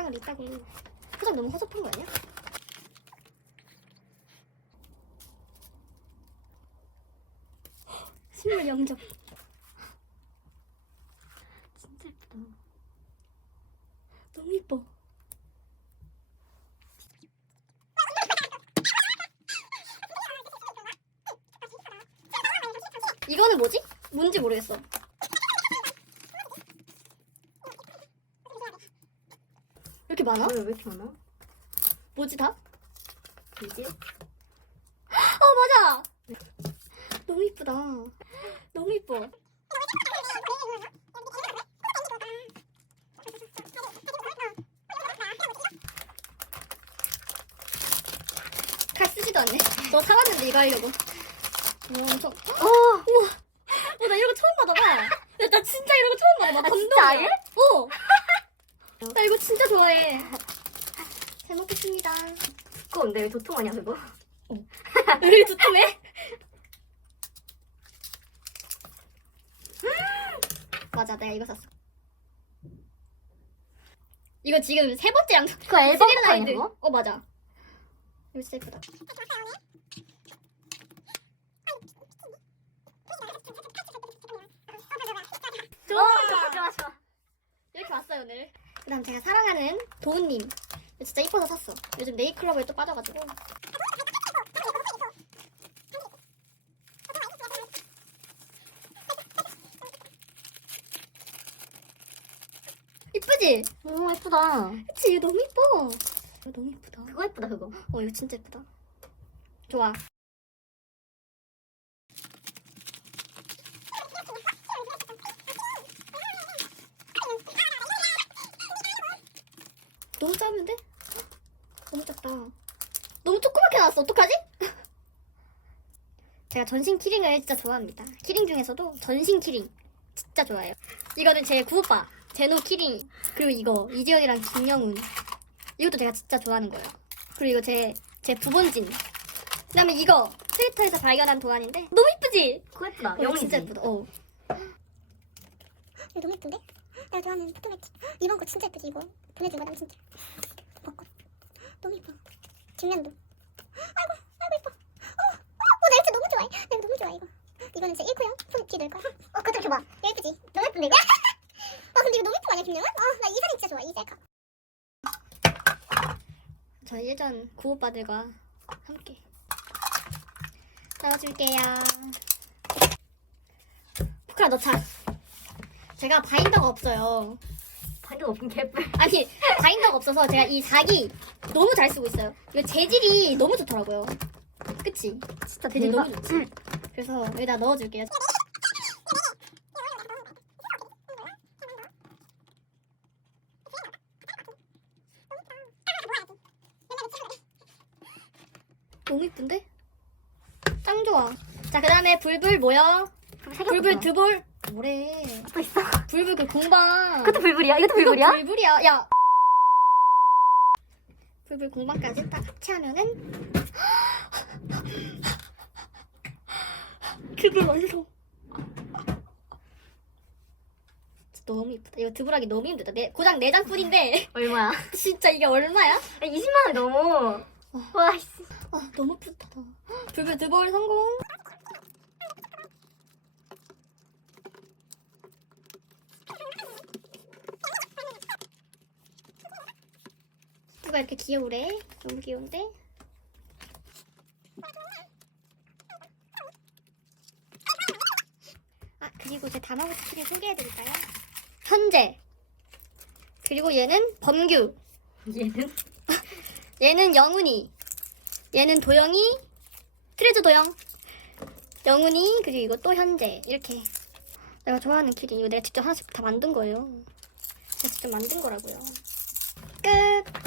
포장을 있다고. 포장 너무 허접한 거 아니야? 실물 영접. 진짜 예쁘다. 너무 이뻐. 이거는 뭐지? 뭔지 모르겠어. 이렇게 많아? 왜, 왜 이렇게 많아? 뭐지 다? 이지? 어 맞아. 너무 이쁘다. 너무 이뻐. 칼 쓰지도 않네. 너 사왔는데 이거 하려고. 와, 엄청. 어! 우와. 어, 나 이런 거 처음 받아봐. 야, 나 진짜 이런 거 처음 받아봐. 아. 진짜 아예? 어. 나 이거 진짜 좋아해. 잘 먹겠습니다. 그거 왜 도통 아니야 그거? 왜 이렇게 두툼해? 맞아, 내가 이거 샀어. 이거 지금 세 번째 양성. 그거 앨범 스릴라이드. 아니야 그거? 어, 맞아. 이거 진짜 예쁘다. 좋아! 좋아 좋아 좋아. 이렇게 왔어요, 오늘. 그 다음 제가 사랑하는 도훈님. 진짜 이뻐서 샀어. 요즘 네이클럽에 또 빠져가지고. 이쁘지? 오 예쁘다. 그치? 이거 너무 이뻐. 이거 너무 이쁘다. 그거 예쁘다 그거. 어, 이거 진짜 예쁘다. 좋아. 너무 작은데? 너무 작다. 너무 조그맣게 나왔어. 어떡하지? 제가 전신 키링을 진짜 좋아합니다. 키링 중에서도 전신 키링 진짜 좋아해요. 이거는 제 구오빠 제노 키링 그리고 이거 이지연이랑 김영훈 이것도 제가 진짜 좋아하는 거예요. 그리고 이거 제, 제 부본진. 그 다음에 이거 트위터에서 발견한 도안인데 너무 이쁘지? 그거 예쁘다. 어, 영훈이지. 진짜 예쁘다. 어. 이거 너무 예쁜데? 내가 좋아하는 포토매트 이번 거 진짜 예쁘지 이거 보내준 거랑 진짜 벚꽃 너무 예뻐 뒷면도 아이고 아이고 예뻐 어머 어머 나 이거 너무 좋아해 나 이거 너무 좋아해 이거 이거는 진짜 1코형 손 뒤에 넣을 거야 어 그것도 줘봐 이거 예쁘지? 너무 예쁜데 이거? 아 근데 이거 너무 예쁜 거 아니야 뒷면은? 어나 이 사진 진짜 좋아 이 셀카 저 예전 구오빠들과 함께 넣어줄게요. 포크라 넣자. 제가 바인더가 없어요. 바이도 없긴 개뿔. 아니 바인더가 없어서 제가 이 자기 너무 잘 쓰고 있어요. 이거 재질이 너무 좋더라고요. 그치? 진짜 재질 대박. 너무 좋지? 그래서 여기다 넣어줄게요. 너무 이쁜데? 짱 좋아. 자, 그 다음에 불불 뭐야? 불불 드볼. 뭐래? 또 있어. 불불 그 공방. 그것도 불불이야? 이것도 불불이야? 불불이야. 야. 불불 공방까지 딱 합체하면은 드불 완성. 진짜 너무 이쁘다. 이거 드불하기 너무 힘들다. 내, 고작 4장 뿐인데 얼마야? 진짜 이게 얼마야? 20만 원 너무. 와 씨. 아 너무 풋하다. 불불 드볼 성공. 누가 이렇게 귀여우래? 너무 귀여운데? 아 그리고 제 다마고치를 소개해드릴까요? 현재. 그리고 얘는 범규. 얘는? 얘는 영훈이. 얘는 도영이. 트레저 도영. 영훈이 그리고 이거 또 현재. 이렇게. 내가 좋아하는 키링 이거 내가 직접 하나씩 다 만든 거예요. 제가 직접 만든 거라고요. 끝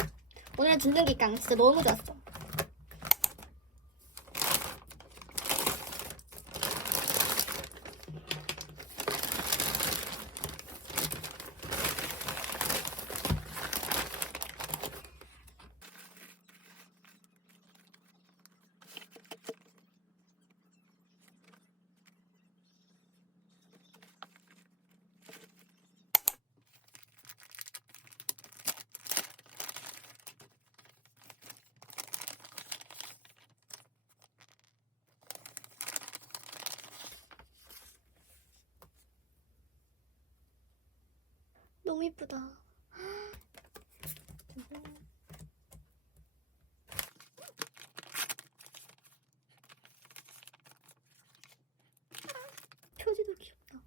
오늘은 둔둔기깡 진짜 너무 좋았어 너무 이쁘다. 표지도 귀엽다.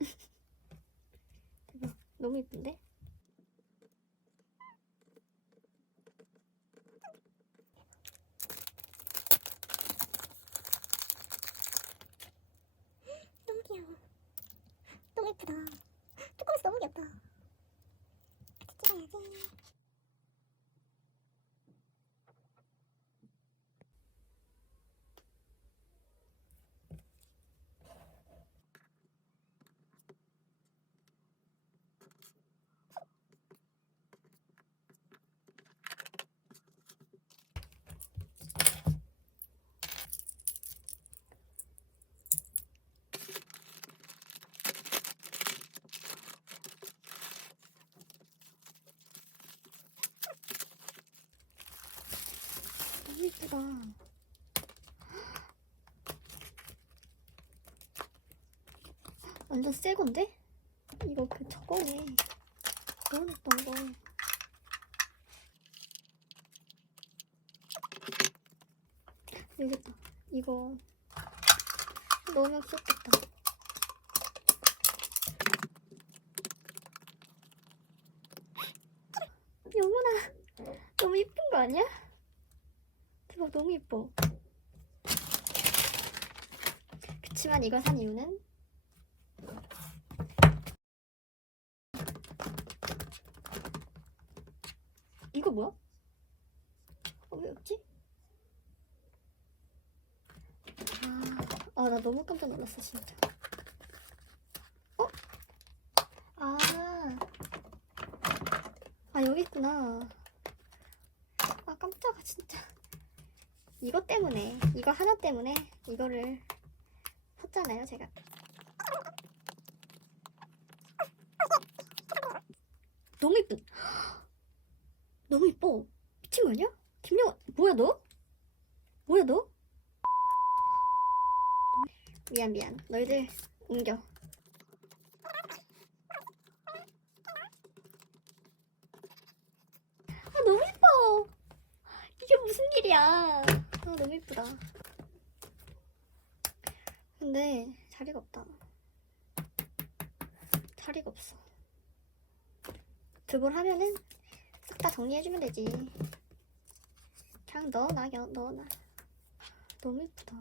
대박. 너무 이쁜데? 너무 귀여워. 너무 예쁘다. 조금씩 너무 귀엽다. 같이 찍어야지. 너무 이쁘다. 완전 새 건데? 이거 그 저거네. 넣어놨던 거. 여기 있다. 이거 넣으면 귀엽겠다. 영훈아, 너무 이쁜 거 아니야? 대박 너무 예뻐. 그치만 이걸 산 이유는 이거 뭐야? 어, 왜 없지? 아, 아, 나 너무 깜짝 놀랐어, 진짜. 어? 아, 아, 여기 있구나. 아, 깜짝아, 진짜. 이거 때문에 이거 하나 때문에 이거를 샀잖아요 제가. 너무 이쁜. 너무 이뻐. 미친 거 아니야? 김영아 뭐야 너? 뭐야 너? 미안 미안. 너희들 옮겨. 아 너무 이뻐. 이게 무슨 일이야 아 너무 이쁘다. 근데 자리가 없다. 자리가 없어. 그걸 하면은 싹 다 정리해주면 되지. 그냥 넣어놔 넣어놔. 너무 이쁘다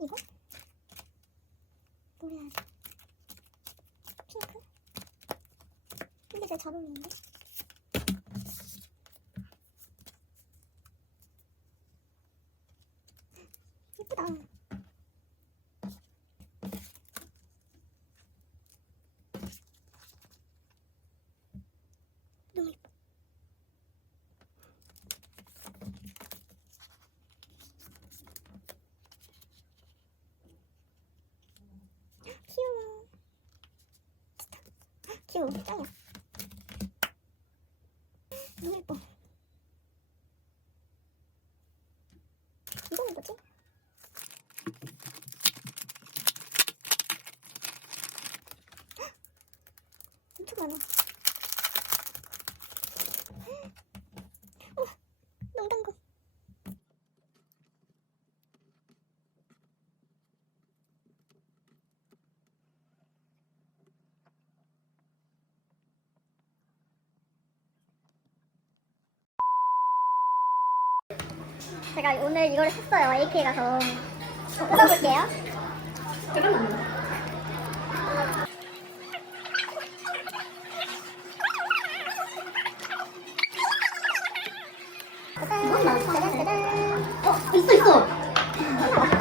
이거? 노래 핑크? 근데 잘 잘 어울리는데? 진짜. 귀여워. 짱이야. 너무 예뻐. 이거는 뭐지? 엄청 많아. 어, 농당구. 제가 오늘 이거를 샀어요. AK 가서 뜯어볼게요. 잠깐만. 어 있어 있어.